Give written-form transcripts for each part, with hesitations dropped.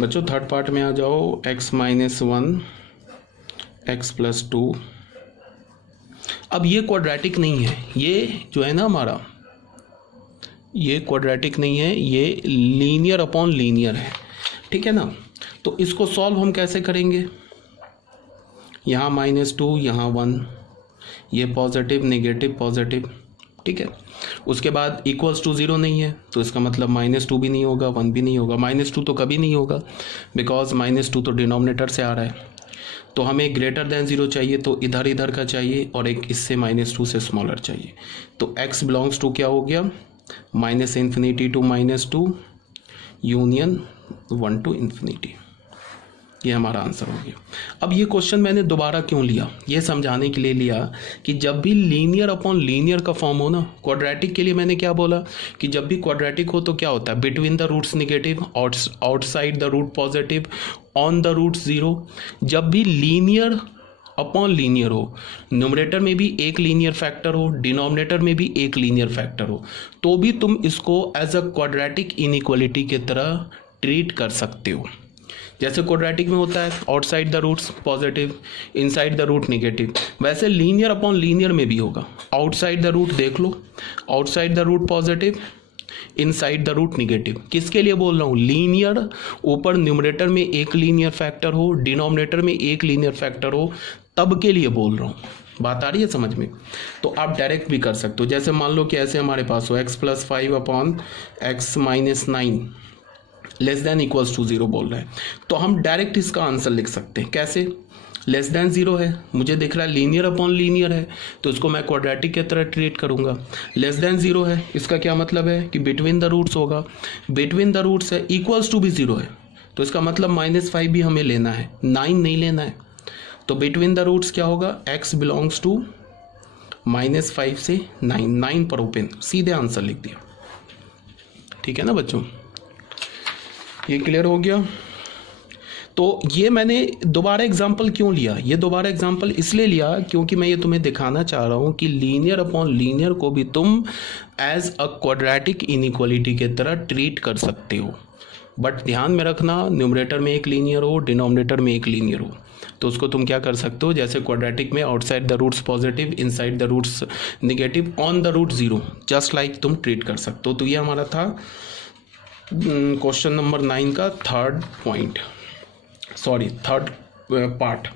बच्चों third part में आ जाओ। x minus 1 x plus 2। अब ये क्वाड्रेटिक नहीं है, ये जो है ना हमारा, ये क्वाड्रेटिक नहीं है, ये लीनियर अपॉन लीनियर है, ठीक है ना। तो इसको सॉल्व हम कैसे करेंगे? यहाँ -2, यहाँ 1, ये पॉजिटिव नेगेटिव पॉजिटिव, ठीक है। उसके बाद इक्वल्स टू 0 नहीं है, तो इसका मतलब -2 भी नहीं होगा, 1 भी नहीं होगा। -2 तो कभी नहीं होगा, बिकॉज -2 तो डिनोमिनेटर से आ रहा है। तो हमें ग्रेटर देन 0 चाहिए, तो इधर इधर का चाहिए, और एक इससे -2 से स्मॉलर चाहिए। तो x बिलोंग्स टू क्या हो गया? -∞ टू -2 यूनियन 1 टू इन्फिनिटी। ये हमारा आंसर हो गया। अब ये क्वेश्चन मैंने दोबारा क्यों लिया? ये समझाने के लिए लिया कि जब भी लीनियर अपॉन लीनियर का फॉर्म हो ना, क्वाड्रेटिक के लिए मैंने क्या बोला कि जब भी क्वाड्रेटिक हो तो क्या होता है? Between the roots negative, outside the root positive, on the root 0। जब भी लीनियर अपॉन लीनियर हो, न्यूमरेटर में भी एक लीनियर फैक्टर हो, डिनोमिनेटर में भी एक लीनियर फैक्टर हो, तो भी तुम इसको एज अ क्वाड्रेटिक इनइक्वालिटी की तरह ट्रीट कर सकते हो। जैसे क्वाड्रेटिक में होता है outside the roots positive, inside the root negative, वैसे लीनियर अपॉन लीनियर में भी होगा। आउटसाइड द रूट देख लो, outside the root positive, inside the root negative. किसके लिए बोल रहा हूँ? लीनियर, ऊपर न्यूमरेटर में एक लीनियर फैक्टर हो, डिनोमिनेटर में एक लीनियर फैक्टर हो, तब के लिए बोल रहा हूँ। बात आ रही है समझ में? तो आप डायरेक्ट भी कर सकते हो। जैसे मान लो कि ऐसे हमारे पास हो x + 5 upon x - 9 less than equals to 0 बोल रहा है, तो हम डायरेक्ट इसका आंसर लिख सकते हैं। कैसे? लेस देन 0 है, मुझे दिख रहा है लीनियर अपॉन लीनियर है, तो इसको मैं क्वाड्रेटिक की तरह ट्रीट करूंगा। लेस देन 0 है, इसका क्या मतलब है कि बिटवीन द रूट्स होगा, बिटवीन द रूट्स है, इक्वल्स टू भी 0 है, तो इसका मतलब -5 भी हमें लेना है, 9 नहीं लेना है। तो बिटवीन द रूट्स क्या होगा? x बिलोंग्स टू -5 से 9, 9 पर ओपन, सीधे आंसर लिख दिया। ठीक है ना बच्चों, ये क्लियर हो गया? तो ये मैंने दोबारा एग्जाम्पल क्यों लिया? ये दोबारा एग्जाम्पल इसलिए लिया क्योंकि मैं ये तुम्हें दिखाना चाह रहा हूँ कि लीनियर अपॉन लीनियर को भी तुम एज अ क्वाड्रेटिक इनइक्वालिटी की तरह ट्रीट कर सकते हो। बट ध्यान में रखना, न्यूमरेटर में एक लीनियर हो, डिनोमिनेटर में एक लीनियर हो, तो उसको तुम क्या कर सकते हो? जैसे क्वाड्रेटिक में outside the roots positive, inside the roots negative, on the root 0, just like तुम ट्रीट कर सकते हो। तो ये हमारा था क्वेश्चन नंबर 9 का third point, sorry third part.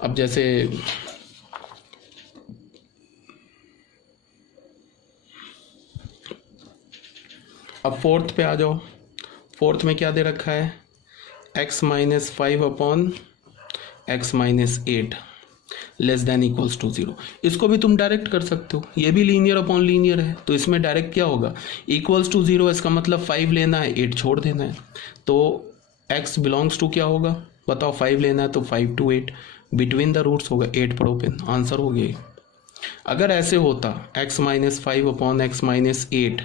अब जैसे अब फोर्थ पे आ जाओ। फोर्थ में क्या दे रखा है? x - 5 upon x - 8 less than equals to 0। इसको भी तुम डायरेक्ट कर सकते हो, ये भी लीनियर अपॉन लीनियर है, तो इसमें डायरेक्ट क्या होगा? इक्वल्स टू 0, इसका मतलब 5 लेना है, 8 छोड़ देना है। तो x बिलोंग्स टू क्या होगा? बताओ, 5 लेना है तो 5 to 8, बिटवीन द रूट्स होगा, 8 पर ओपन, आंसर हो गया। अगर ऐसे होता x - 5 upon x - 8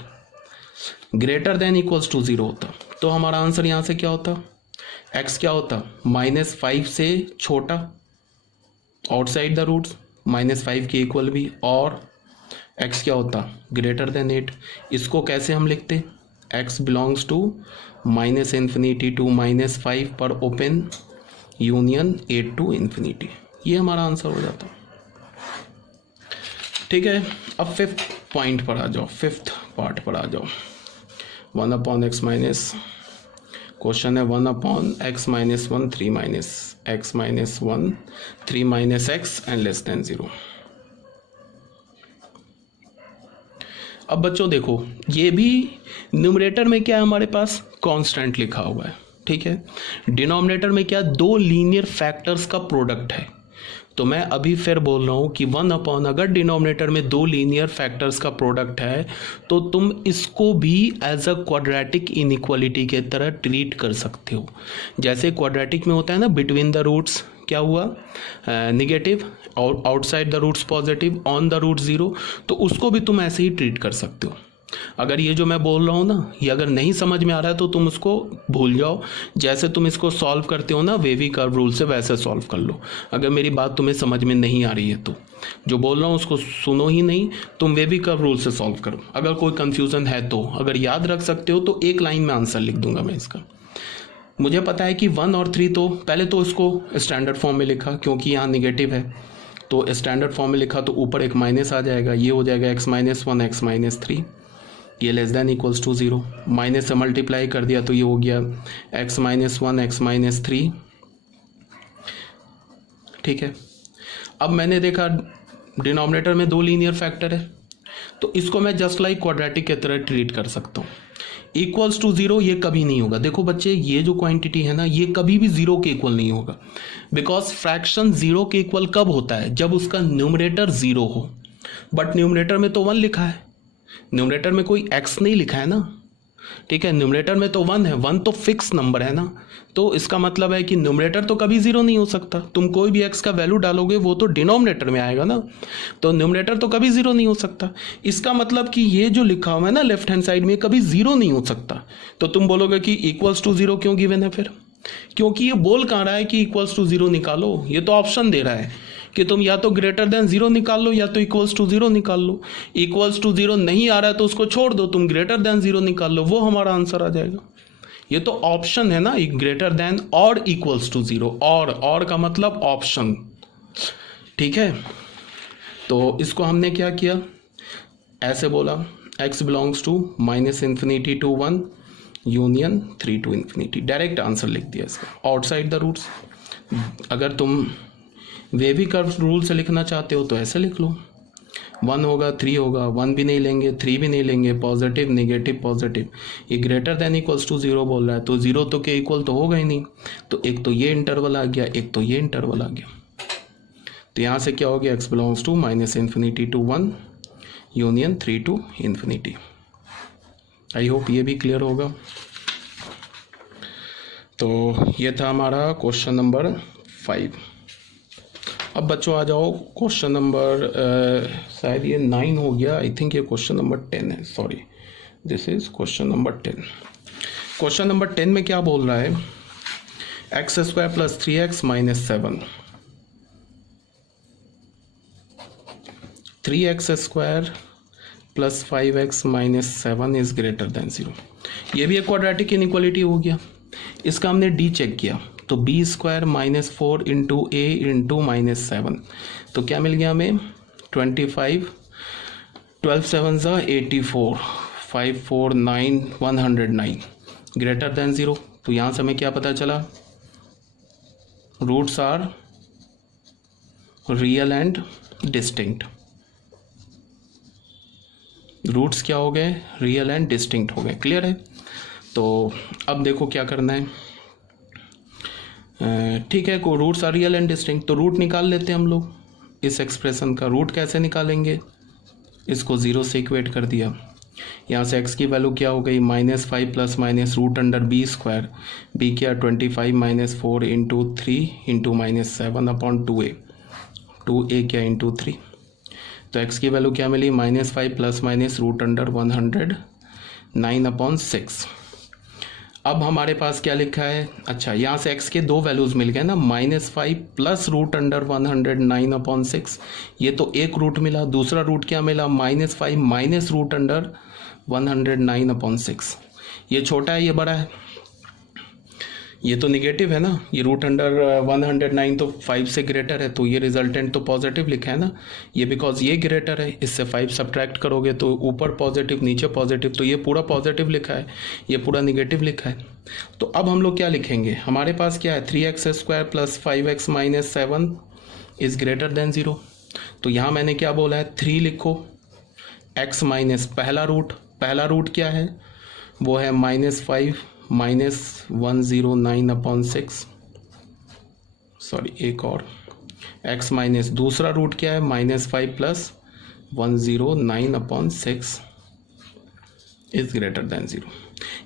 greater than equals to 0 होता, तो हमारा आंसर यहाँ से क्या होता? x क्या होता? -5 से छोटा, आउटसाइड द रूट्स, -5 के इक्वल भी, और x क्या होता? Greater than 8। इसको कैसे हम लिखते? x बिलोंग्स टू -∞ टू -5 पर ओपन यूनियन 8 टू इन्फिनिटी। ये हमारा आंसर हो जाता। ठीक है, अब फिफ्थ पॉइंट पर आ जाओ, फिफ्थ पार्ट पर आ जाओ। 1 अपॉन x माइनस, क्वेश्चन है 1 upon x - 1 3 - x - 1 3 - x and less than 0। अब बच्चों देखो, ये भी न्यूमरेटर में क्या है हमारे पास? कांस्टेंट लिखा हुआ है, ठीक है। डिनोमिनेटर में क्या? दो लीनियर फैक्टर्स का प्रोडक्ट है। तो मैं अभी फिर बोल रहा हूँ कि 1 अपॉन, अगर डिनोमिनेटर में दो लीनियर फैक्टर्स का प्रोडक्ट है तो तुम इसको भी एज अ क्वाड्रेटिक इनइक्वालिटी के तरह ट्रीट कर सकते हो। जैसे क्वाड्रेटिक में होता है ना, बिटवीन द रूट्स क्या हुआ? Negative, outside the roots positive, on the root 0, तो उसको भी तुम ऐसे ही ट्रीट कर सकते हो। अगर ये जो मैं बोल रहा हूँ ना, ये अगर नहीं समझ में आ रहा है तो तुम उसको भूल जाओ। जैसे तुम इसको सॉल्व करते हो ना वेवी कर्व रूल से, वैसे सॉल्व कर लो। अगर मेरी बात तुम्हें समझ में नहीं आ रही है तो जो बोल रहा हूँ उसको सुनो ही नहीं, तुम वेवी कर्व रूल से सॉल्व करो। अगर कोई कंफ्यूजन है तो, अगर याद रख सकते हो तो एक लाइन में आंसर लिख दूंगा मैं इसका। मुझे पता है कि 1 और 3 तो पहले तो इसको स्टैंडर्ड फॉर्म में लिखा क्योंकि यहाँ निगेटिव है, तो स्टैंडर्ड फॉर्म में लिखा तो ऊपर एक माइनस आ जाएगा, ये हो जाएगा x-1 x-3, ये less than equals to 0, minus से मल्टीप्लाई कर दिया तो ये हो गया x-1 x-3। ठीक है, अब मैंने देखा डिनोमिनेटर में 2 लीनियर फैक्टर है, तो इसको मैं जस्ट लाइक क्वाड्रेटिक की तरह ट्रीट कर सकता हूँ। इक्वल्स टू 0 ये कभी नहीं होगा। देखो बच्चे, ये जो क्वांटिटी है ना, ये कभी भी 0 के इक्वल नहीं होगा, बिकॉज फ्रैक्शन 0 के इक्वल कब होता है? जब उसका न्यूमरेटर 0 हो। बट न्यूमरेटर में तो 1 लिखा है, न्यूमरेटर में कोई x नहीं लिखा है ना। ठीक है, न्यूमरेटर में तो 1 है, 1 तो फिक्स नंबर है ना, तो इसका मतलब है कि न्यूमरेटर तो कभी 0 नहीं हो सकता। तुम कोई भी x का वैल्यू डालोगे वो तो डिनोमिनेटर में आएगा ना, तो न्यूमरेटर तो कभी 0 नहीं हो सकता। इसका मतलब कि ये जो लिखा हुआ है ना लेफ्ट हैंड साइड में, कभी 0 नहीं हो सकता। तो तुम बोलोगे कि इक्वल्स टू 0 क्यों गिवन है फिर? क्योंकि ये बोल कहाँ रहा है कि इक्वल्स टू 0 निकालो, ये तो ऑप्शन दे रहा है कि तुम या तो ग्रेटर देन 0 निकाल लो या तो इक्वल्स टू 0 निकाल लो। इक्वल्स टू 0 नहीं आ रहा है तो उसको छोड़ दो, तुम ग्रेटर देन 0 निकाल लो, वो हमारा आंसर आ जाएगा। ये तो ऑप्शन है ना, ग्रेटर देन और इक्वल्स टू 0, और का मतलब ऑप्शन। ठीक है, तो इसको हमने क्या किया, ऐसे बोला x belongs to -∞ to 1 union 3 to ∞। Direct answer लिख दिया इसका, आउटसाइड द रूट्स। अगर तुम वेवी कर्व रूल से लिखना चाहते हो तो ऐसे लिख लो, 1 होगा 3 होगा, 1 भी नहीं लेंगे 3 भी नहीं लेंगे, पॉजिटिव नेगेटिव पॉजिटिव। ये ग्रेटर देन इक्वल्स टू 0 बोल रहा है, तो 0 तो के इक्वल तो होगा ही नहीं, तो एक तो ये इंटरवल आ गया, एक तो ये इंटरवल आ गया। तो यहाँ से क्या हो गया, x belongs to -∞ to 1 union 3 to ∞। I hope ये भी क्लियर होगा। तो ये था हमारा क्वेश्चन नंबर 5। अब बच्चों आ जाओ क्वेश्चन नंबर शायद ये 9 हो गया, आई थिंक ये क्वेश्चन नंबर 10 है, sorry this is question number 10। Question number 10 में क्या बोल रहा है, x² + 3x - 7, 3x² + 5x - 7 is greater than 0। ये भी एक क्वाड्रेटिक इनइक्वालिटी हो गया। इसका हमने डी चेक किया तो b² - 4 × a × -7, तो क्या मिल गया हमें 25, 12 7 84, 5 4 9 109 ग्रेटर देन 0। तो यहाँ से हमें क्या पता चला, roots are real and distinct. रूट्स क्या हो गए, रियल एंड डिस्टिंक्ट हो गए। क्लियर है? तो अब देखो क्या करना है। ठीक है, को roots are real and distinct, तो रूट निकाल लेते हैं हम लोग। इस एक्सप्रेशन का रूट कैसे निकालेंगे, इसको 0 से इक्वेट कर दिया। यहाँ से x की वैल्यू क्या हो गई, -5 + -√b², b क्या 25 - 4 × 3 × -7/2a, 2a क्या × 3, तो x की वैल्यू क्या मिली, -5 ± √109/6। अब हमारे पास क्या लिखा है, अच्छा यहाँ से x के 2 वैल्यूज़ मिल गए ना, -5 + √109/6, ये तो एक रूट मिला। दूसरा रूट क्या मिला, -5 - √109/6। ये छोटा है ये बड़ा है, ये तो निगेटिव है ना, ये √109 तो 5 से ग्रेटर है, तो ये रिजल्टेंट तो पॉजिटिव लिखा है ना। ये बिकॉज ये ग्रेटर है, इससे 5 सब्ट्रैक्ट करोगे तो ऊपर पॉजिटिव नीचे पॉजिटिव, तो ये पूरा पॉजिटिव लिखा है, ये पूरा निगेटिव लिखा है। तो अब हम लोग क्या लिखेंगे, हमारे पास क्या है, 3x² + 5x - 7 is greater than 0। तो यहाँ मैंने क्या बोला है, 3 लिखो, x माइनस पहला रूट क्या है, वो है -5 - 109/6, सॉरी एक और, x माइनस दूसरा रूट क्या है, -5 + 109/6 इज ग्रेटर देन 0।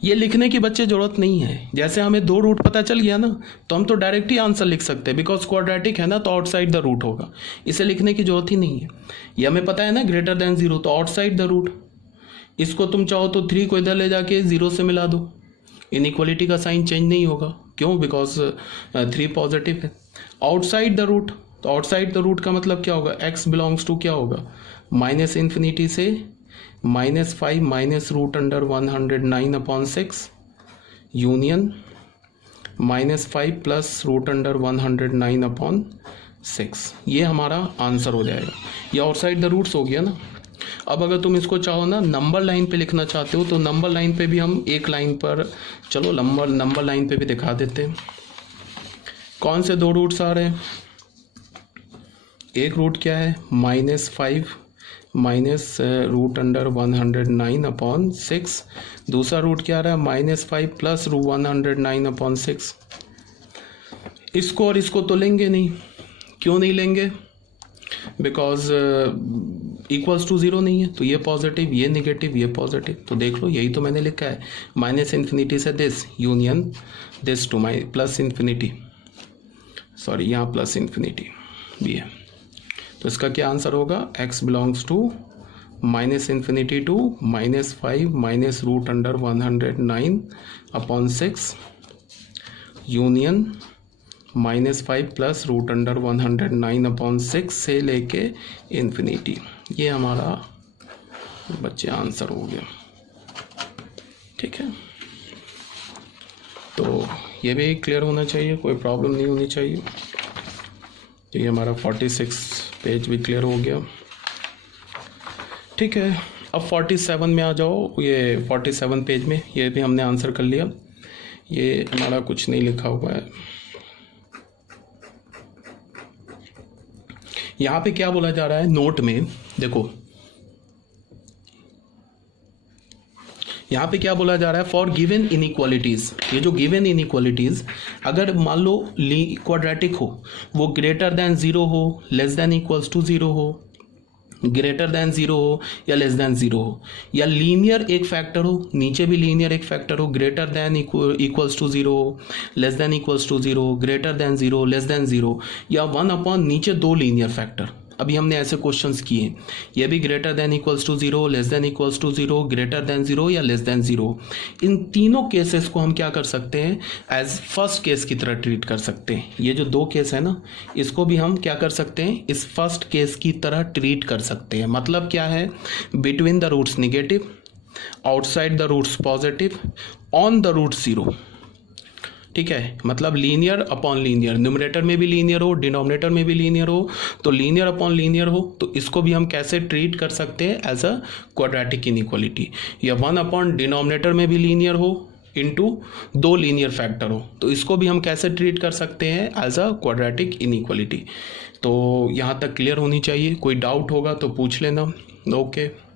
ये लिखने की बच्चे ज़रूरत नहीं है, जैसे हमें 2 रूट पता चल गया ना तो हम तो डायरेक्ट ही आंसर लिख सकते हैं, बिकॉज क्वाड्रेटिक है ना तो आउटसाइड द रूट होगा, इसे लिखने की जरूरत ही नहीं है। ये हमें पता है ना ग्रेटर देन 0 तो आउटसाइड द रूट। इसको तुम चाहो तो 3 को इधर ले जाके 0 से मिला दो, इनइक्वालिटी का साइन चेंज नहीं होगा, क्यों, बिकॉज 3 पॉजिटिव है। आउटसाइड द रूट, तो आउटसाइड द रूट का मतलब क्या होगा, x बिलोंग्स टू क्या होगा, -∞ से -5 - √109/6 यूनियन -5 प्लस √109/6, ये हमारा आंसर हो जाएगा। ये आउटसाइड द रूट्स हो गया ना। अब अगर तुम इसको चाहो ना नंबर लाइन पे लिखना चाहते हो तो नंबर लाइन पे भी हम एक लाइन पर, चलो नंबर लाइन पे भी दिखा देते हैं। कौन से दो रूट्स आ रहे हैं? एक रूट क्या है, -5 माइनस √109/6, दूसरा रूट क्या आ रहा है, -5 प्लस √109/6। इसको और इसको तो लेंगे नहीं। क्यों नहीं लेंगे? बिकॉज इक्वल्स टू 0 नहीं है, तो ये पॉजिटिव, ये नेगेटिव, ये पॉजिटिव। तो देख लो, यही तो मैंने लिखा है, -∞ से this union this to my +∞, sorry यहाँ +∞ भी है। तो इसका क्या आंसर होगा, x belongs to -∞ to -5 minus √109/6 union -5 plus √109/6 से लेके इन्फिनिटी। ये हमारा बच्चे आंसर हो गया। ठीक है, तो ये भी क्लियर होना चाहिए, कोई प्रॉब्लम नहीं होनी चाहिए। तो ये हमारा 46 पेज भी क्लियर हो गया। ठीक है, अब 47 में आ जाओ। ये 47 पेज में ये भी हमने आंसर कर लिया। ये हमारा कुछ नहीं लिखा हुआ है। यहाँ पे क्या बोला जा रहा है नोट में, देखो यहाँ पे क्या बोला जा रहा है, फॉर गिवन इनइक्वालिटीज। ये जो गिवन इनइक्वालिटीज अगर मान लो क्वाड्रेटिक हो, वो ग्रेटर देन 0 हो, लेस देन इक्वल्स टू 0 हो, ग्रेटर देन 0 हो या लेस देन 0 हो, या लीनियर एक फैक्टर हो, नीचे भी लीनियर एक फैक्टर हो, ग्रेटर देन इक्वल्स टू 0 हो, less than equals to 0, greater than 0, less than 0, या 1 नीचे दो लीनियर फैक्टर। अभी हमने ऐसे क्वेश्चंस किए, ये भी greater than equals to 0, less than equals to 0, greater than 0 या लेस देन 0। इन तीनों केसेस को हम क्या कर सकते हैं, एज फर्स्ट केस की तरह ट्रीट कर सकते हैं। ये जो दो केस है ना, इसको भी हम क्या कर सकते हैं, इस फर्स्ट केस की तरह ट्रीट कर सकते हैं। मतलब क्या है, between the roots negative, outside the roots positive, on the root 0। ठीक है, मतलब लीनियर अपॉन लीनियर, न्यूमरेटर में भी लीनियर हो, डिनोमिनेटर में भी लीनियर हो, तो लीनियर अपॉन लीनियर हो, तो इसको भी हम कैसे ट्रीट कर सकते हैं, एज अ क्वाड्रेटिक इनइक्वालिटी। या 1 डिनोमिनेटर में भी लीनियर हो इनटू दो लीनियर फैक्टर हो, तो इसको भी हम कैसे ट्रीट कर सकते हैं, एज अ क्वाड्रेटिक इनइक्वालिटी। तो यहाँ तक क्लियर होनी चाहिए। कोई डाउट होगा तो पूछ लेना। ओके।